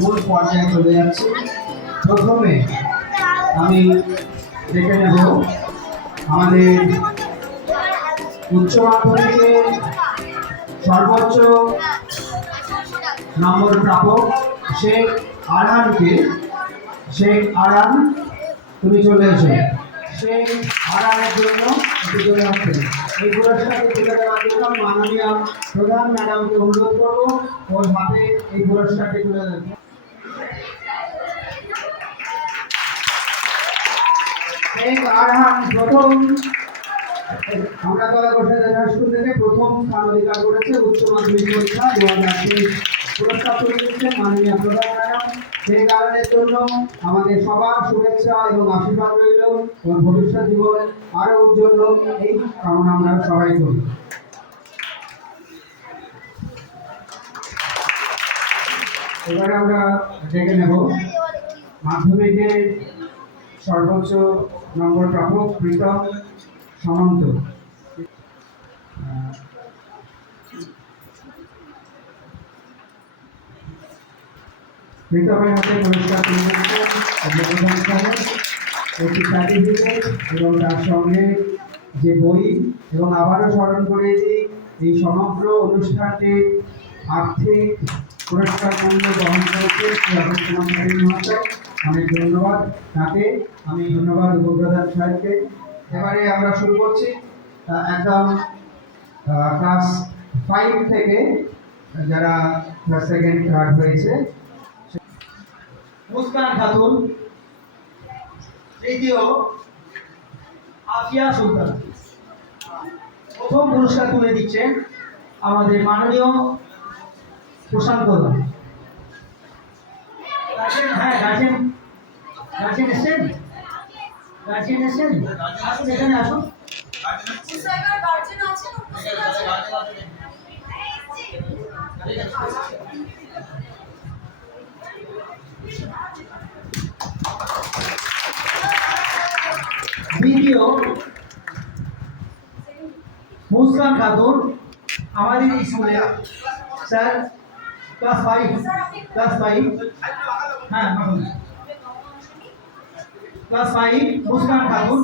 মূল পর্যায়ে চলে যাচ্ছি। প্রথমে আমি দেখে নেব আমাদের উচ্চ মাধ্যমিকের সর্বোচ্চ নম্বর প্রাপক শেখ আরহানকে। শেখ আরহান, তুমি চলে এসো। শেখ আরহানের জন্য চলে আসছেন। এই পুরস্কারটি তুলে দেওয়ার জন্য মাননীয় প্রধান ম্যাডামকে অনুরোধ করবো ওর হাতে এই পুরস্কারটি তুলে দেবেন। শেখ আরহান প্রথম আমরা তলা ঘোষণা স্কুল থেকে প্রথম স্থান অধিকার করেছে উচ্চ মাধ্যমিক পরীক্ষা 2023। পুরস্কার তুলে দিচ্ছেন মাননীয় প্রধান ম্যাডাম। সেই কারণের জন্য আমাদের সবার শুভেচ্ছা এবং আশীর্বাদ রইল এবং ভবিষ্যৎ জীবন আরো উজ্জ্বল হোক, এই কামনা আমরা সবাই করি। এবারে আমরা দেখে নেব মাধ্যমিকের সর্বোচ্চ নম্বর প্রাপক প্রীতম সামন্ত। প্রীতমের হাতে পুরস্কার তুলে একটি সার্টিফিকেট এবং তার সঙ্গে যে বই, এবং আবারও স্মরণ করে দিই এই সমগ্র অনুষ্ঠানটি আর্থিক পুরস্কার মূল্য গ্রহণ করেছে অনেক ধন্যবাদ তাকে। আমি ধন্যবাদ উপপ্রধান সাহেবকে। এবারে আমরা শুরু করছি একদম ক্লাস 5 থেকে যারা সেকেন্ড থার্ড হয়েছে। মুস্কান খাতুন, তৃতীয় আফিয়া সুলতান। প্রথম পুরস্কার তুলে দিচ্ছেন আমাদের মাননীয় প্রশান্ত দা। হ্যাঁ, গার্জেন এসেছেন, আসুন, এখানে আসুন। দ্বিতীয় মুস্কান খাতুন, আমাদের স্কুলে স্যার ক্লাস 5 হ্যাঁ ক্লাস 5 মুস্কান খাতুন।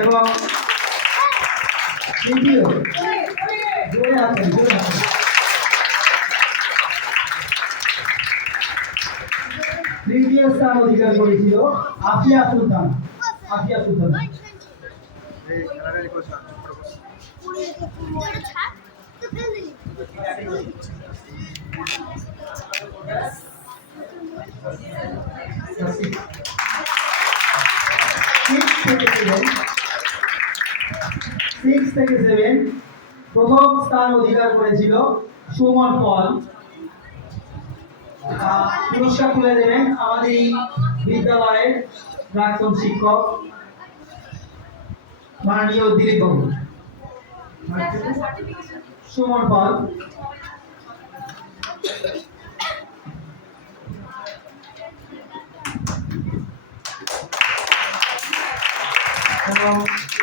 এবং তৃতীয় তৃতীয় স্থান অধিকার করেছিল আফিয়া সুলতান। সিক্স থেকে 7 প্রথম স্থান অধিকার করেছিল সুমন পল। পুরস্কার তুলে দেবেন আমাদের এই বিদ্যালয়ের প্রাক্তন শিক্ষক মাননীয় দিলীপ বাবু। সুমন পল এবং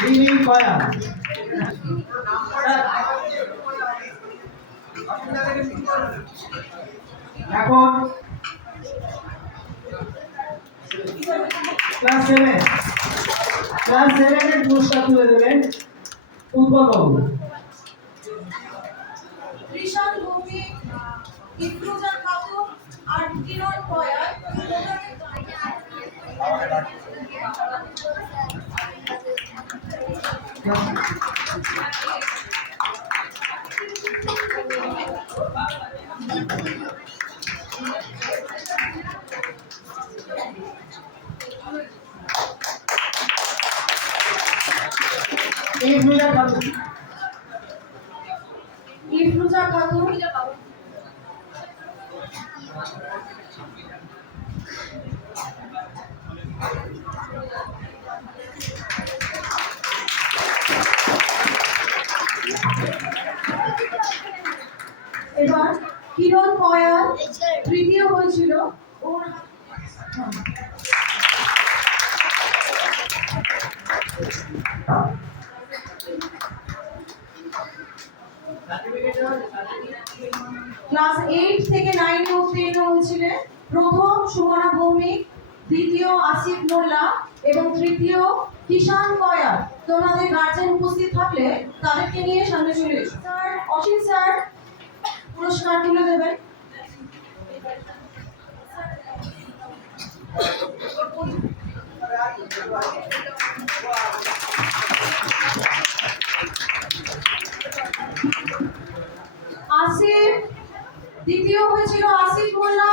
রিমি কয়া। এখন ক্লাস 7 এর পুরস্কার তুলে দেবেন উৎপল বাবু। ঋষান ভৌমিক, ইফরুজা খাতুন আর কিরণ কয়াল। ইফরুজা খাতুন এবার কিরণ কয়াল তৃতীয় হয়েছিল। ওর ক্লাস 8 থেকে 9 এ উত্তীর্ণ হয়েছিলেন প্রথম সুমনা ভৌমিক, দ্বিতীয় আসিফ মোল্লা এবং তৃতীয় কিষান কয়ার। তোমাদের গার্জেন উপস্থিত থাকলে তাদেরকে নিয়ে সামনে চলে এসো। স্যার অসিত স্যার পুরস্কার তুলে দেবেন। আসিফ, দ্বিতীয় হয়েছিল আসিফ মোল্লা,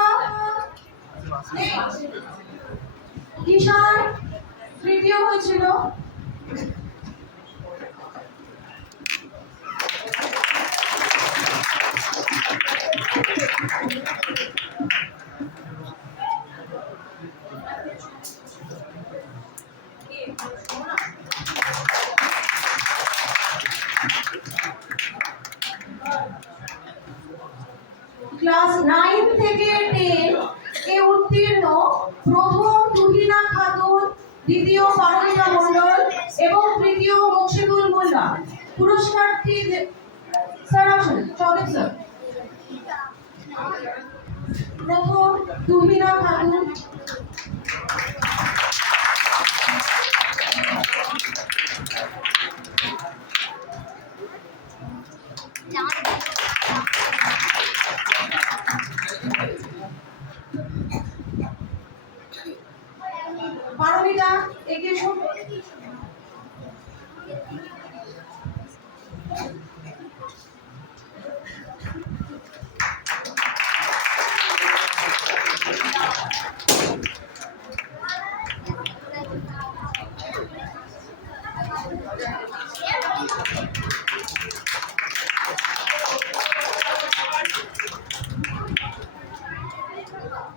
কিষান তৃতীয় হয়েছিল, ক্লাস 9 থেকে 10 এ উত্তীর্ণ প্রথম তুহিনা খাতুন, দ্বিতীয় পারমিতা মণ্ডল এবং তৃতীয় মুর্শিদুল মোল্লা। পুরস্কারটি স্যার আসুন, সদীপ স্যার। প্রথম তুহিনা খাতুন, পারমিতা এগিয়ে এসো।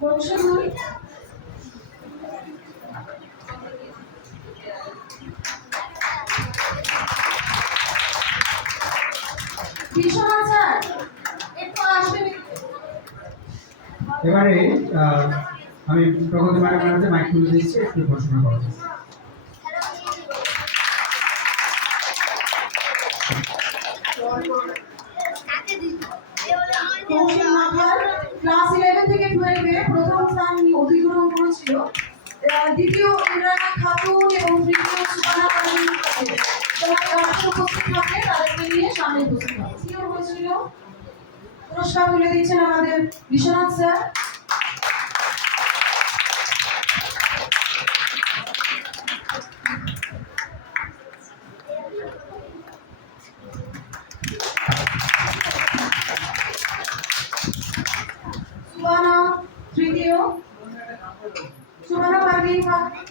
মুর্শিদুল, বিশ্বনাথ স্যার একটু আসবেন। এবারে আমি প্রগতি ম্যাডামের হাতে মাইক তুলে দিচ্ছি, একটু ঘোষণা করো। কৌশিক মাথার ক্লাস 11 থেকে 12 এ প্রথম স্থান অধিগ্রহণ করেছিল। দ্বিতীয় ইমরানা খাতুন এবং তৃতীয় সুবানা পারভিন খাতুন। তোমার গার্জেন উপস্থিত থাকলে তাদেরকে নিয়ে সামনে উপস্থিত হবে। তৃতীয় হয়েছিল, পুরস্কার তুলে দিয়েছেন আমাদের বিশ্বনাথ স্যার। সুবানা তৃতীয়, সুবানা পারভিন খাতুন